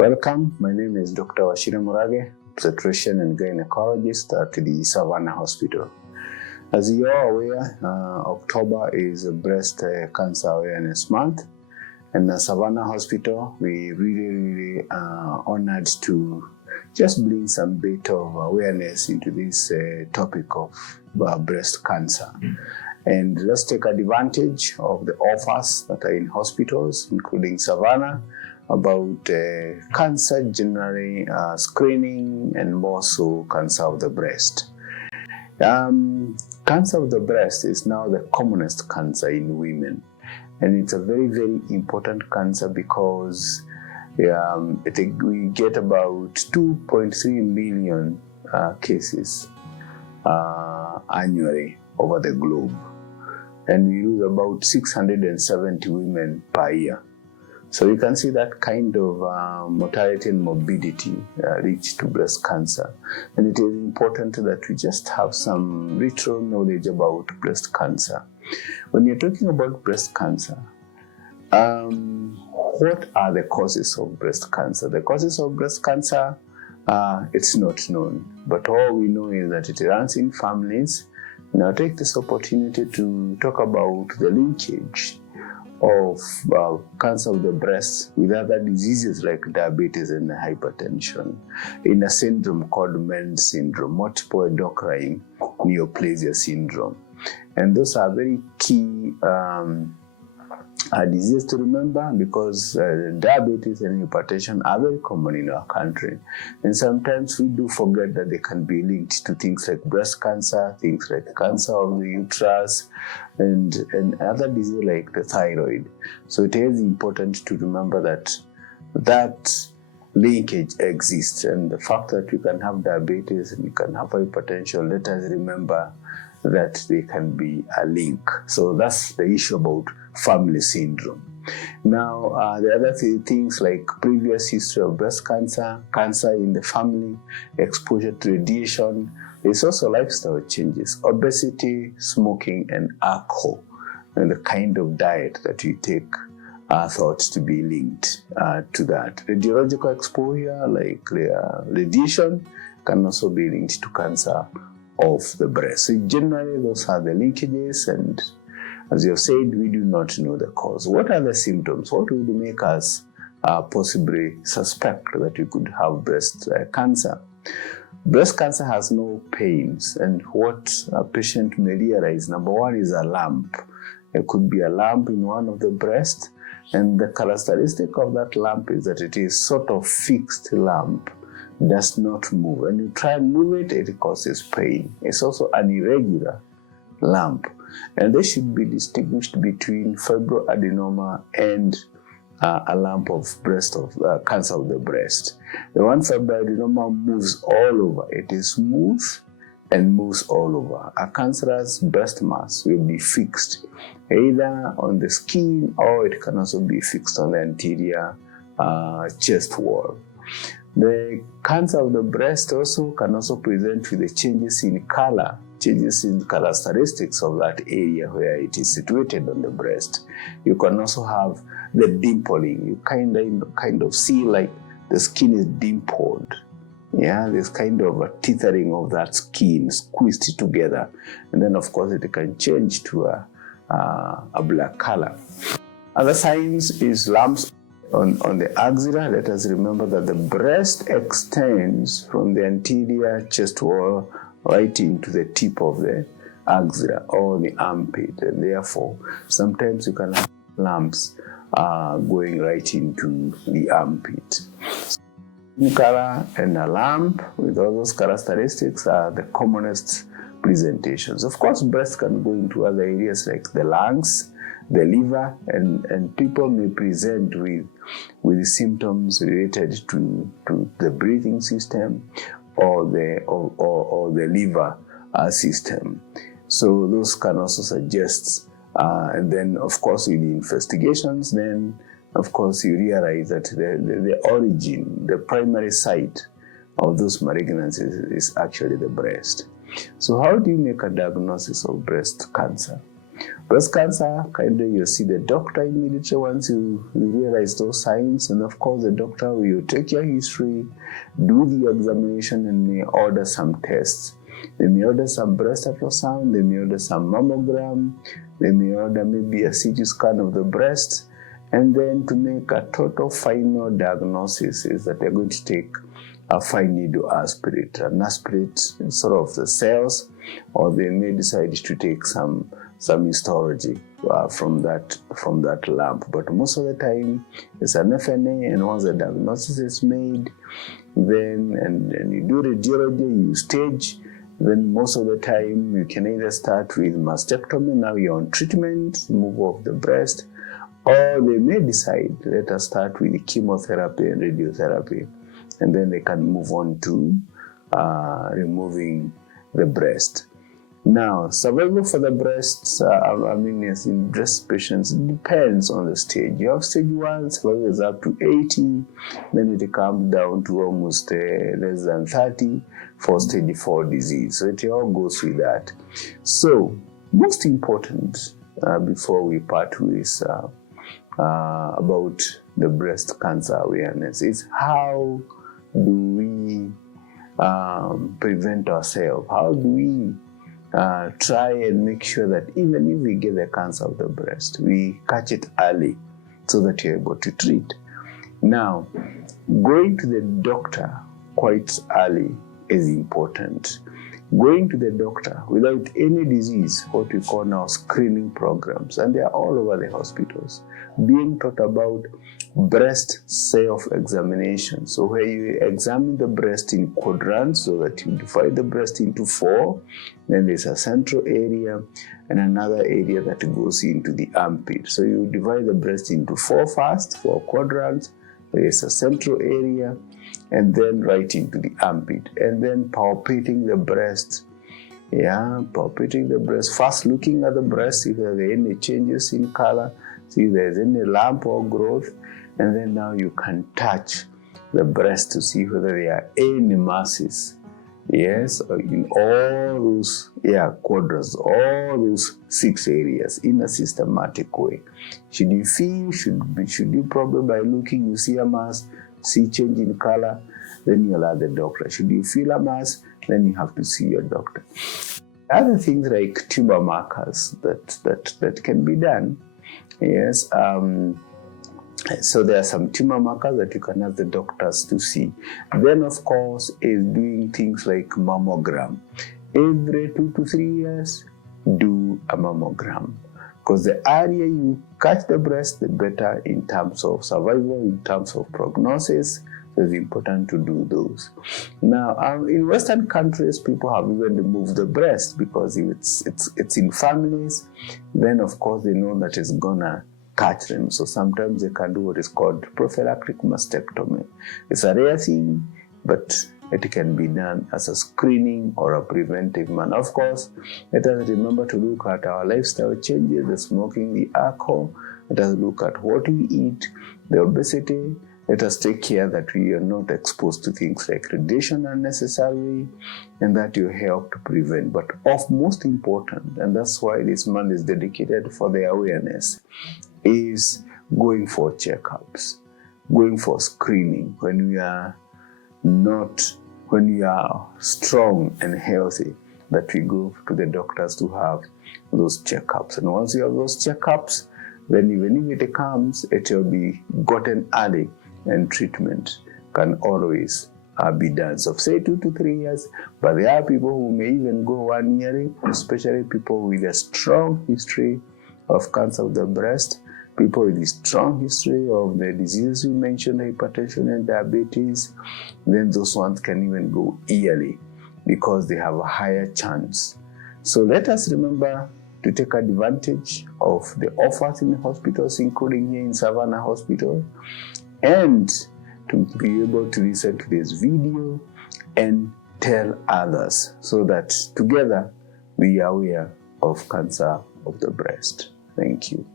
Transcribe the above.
Welcome, my name is Dr. Wachira Murage, obstetrician and gynaecologist at the Savannah Hospital. As you are aware, October is Breast Cancer Awareness Month, and at Savannah Hospital, we really honored to just bring some bit of awareness into this topic of breast cancer. And let's take advantage of the offers that are in hospitals, including Savannah, about cancer generally, screening, and more so cancer of the breast. Cancer of the breast is now the commonest cancer in women, and it's a very, very important cancer because we get about 2.3 million cases annually over the globe, and we lose about 670 women per year. So you can see that kind of mortality and morbidity linked to breast cancer. And it is important that we just have some retro knowledge about breast cancer. When you're talking about breast cancer, what are the causes of breast cancer? The causes of breast cancer, it's not known. But all we know is that it runs in families. And I'll take this opportunity to talk about the linkage of cancer of the breast with other diseases like diabetes and hypertension in a syndrome called MEND syndrome, multiple endocrine neoplasia syndrome. And those are very key diseases to remember because diabetes and hypertension are very common in our country. And sometimes we do forget that they can be linked to things like breast cancer, things like cancer of the uterus, and other diseases like the thyroid. So it is important to remember that linkage exists, and the fact that you can have diabetes and you can have hypertension, let us remember that they can be a link. So that's the issue about family syndrome. Now, the other things like previous history of breast cancer, cancer in the family, exposure to radiation. There's also lifestyle changes, obesity, smoking, and alcohol, and the kind of diet that you take are thought to be linked to that. Radiological exposure, like radiation, can also be linked to cancer of the breast. So generally, those are the linkages, and as you have said, we do not know the cause. What are the symptoms? What would make us possibly suspect that we could have breast cancer? Breast cancer has no pains, and what a patient may realize, number one, is a lump. It could be a lump in one of the breasts, and the characteristic of that lump is that it is sort of fixed lump, does not move. When you try and move it, it causes pain. It's also an irregular lump, and they should be distinguished between fibroadenoma and a lump of cancer of the breast. The one fibroadenoma moves all over. It is smooth and moves all over. A cancerous breast mass will be fixed either on the skin, or it can also be fixed on the anterior chest wall. The cancer of the breast also can also present with the changes in color, changes in characteristics of that area where it is situated on the breast. You can also have the dimpling. You kind of see like the skin is dimpled. Yeah, there's kind of a tethering of that skin squeezed together. And then of course it can change to a black color. Other signs is lumps on the axilla. Let us remember that the breast extends from the anterior chest wall right into the tip of the axilla or the armpit, and therefore sometimes you can have lumps going right into the armpit. Skin color and a lump with all those characteristics are the commonest presentations. Of course, breast can go into other areas like the lungs, the liver, and people may present with symptoms related to the breathing system or the liver system. So those can also suggest, and then of course with the investigations, then of course you realize that the origin, the primary site of those malignancies is actually the breast. So how do you make a diagnosis of breast cancer? Breast cancer, kind of you see the doctor immediately once you realize those signs, and of course the doctor will take your history, do the examination, and may order some tests. They may order some breast ultrasound, they may order some mammogram, they may order maybe a CT scan of the breast, and then to make a total final diagnosis is that they're going to take a fine needle aspirate sort of the cells, or they may decide to take some histology from that lump. But most of the time it's an FNA, and once the diagnosis is made, then and you do radiology, you stage. Then most of the time you can either start with mastectomy, now you're on treatment, remove of the breast, or they may decide, let us start with chemotherapy and radiotherapy, and then they can move on to removing the breast. Now, survival for the breasts, yes, in breast patients, it depends on the stage. You have stage 1, survival is up to 80, then it comes down to almost less than 30 for stage 4 disease. So it all goes with that. So, most important, before we part with about the breast cancer awareness, is how do we prevent ourselves? How do we try and make sure that even if we get the cancer of the breast, we catch it early so that you're able to treat? Now, going to the doctor quite early is important. Going to the doctor without any disease, what we call now screening programs, and they are all over the hospitals, being taught about breast self-examination. So where you examine the breast in quadrants, so that you divide the breast into 4, then there's a central area and another area that goes into the armpit. So you divide the breast into 4 first, 4 quadrants, there's a central area, and then right into the armpit, and then palpating the breast. Palpating the breast, first looking at the breast, if there are any changes in color, see if there's any lump or growth, and then now you can touch the breast to see whether there are any masses. Yes, in all those quadrants, all those 6 areas in a systematic way. Should you probably by looking, you see a mass, see change in color, then you'll ask the doctor. Should you feel a mass, then you have to see your doctor. Other things like tumor markers that can be done. Yes, so there are some tumor markers that you can ask the doctors to see. Then, of course, is doing things like mammogram. Every 2 to 3 years, do a mammogram. Because the earlier you catch the breast, the better in terms of survival, in terms of prognosis. So it's important to do those. Now, in Western countries, people have even removed the breast because if it's in families, then of course they know that it's gonna catch them. So sometimes they can do what is called prophylactic mastectomy. It's a rare thing, but it can be done as a screening or a preventive manner. Of course, let us remember to look at our lifestyle changes, the smoking, the alcohol. Let us look at what we eat, the obesity. Let us take care that we are not exposed to things like radiation unnecessarily, and that you help to prevent. But of most important, and that's why this month is dedicated for the awareness, is going for checkups, going for screening when we are strong and healthy, that we go to the doctors to have those checkups. And once you have those checkups, then even if it comes, it will be gotten early, and treatment can always be done. So say 2 to 3 years, but there are people who may even go 1 year, especially people with a strong history of cancer of the breast, people with a strong history of the diseases we mentioned, hypertension and diabetes. Then those ones can even go yearly because they have a higher chance. So let us remember to take advantage of the offers in the hospitals, including here in Savannah Hospital, and to be able to listen to this video and tell others so that together we are aware of cancer of the breast. Thank you.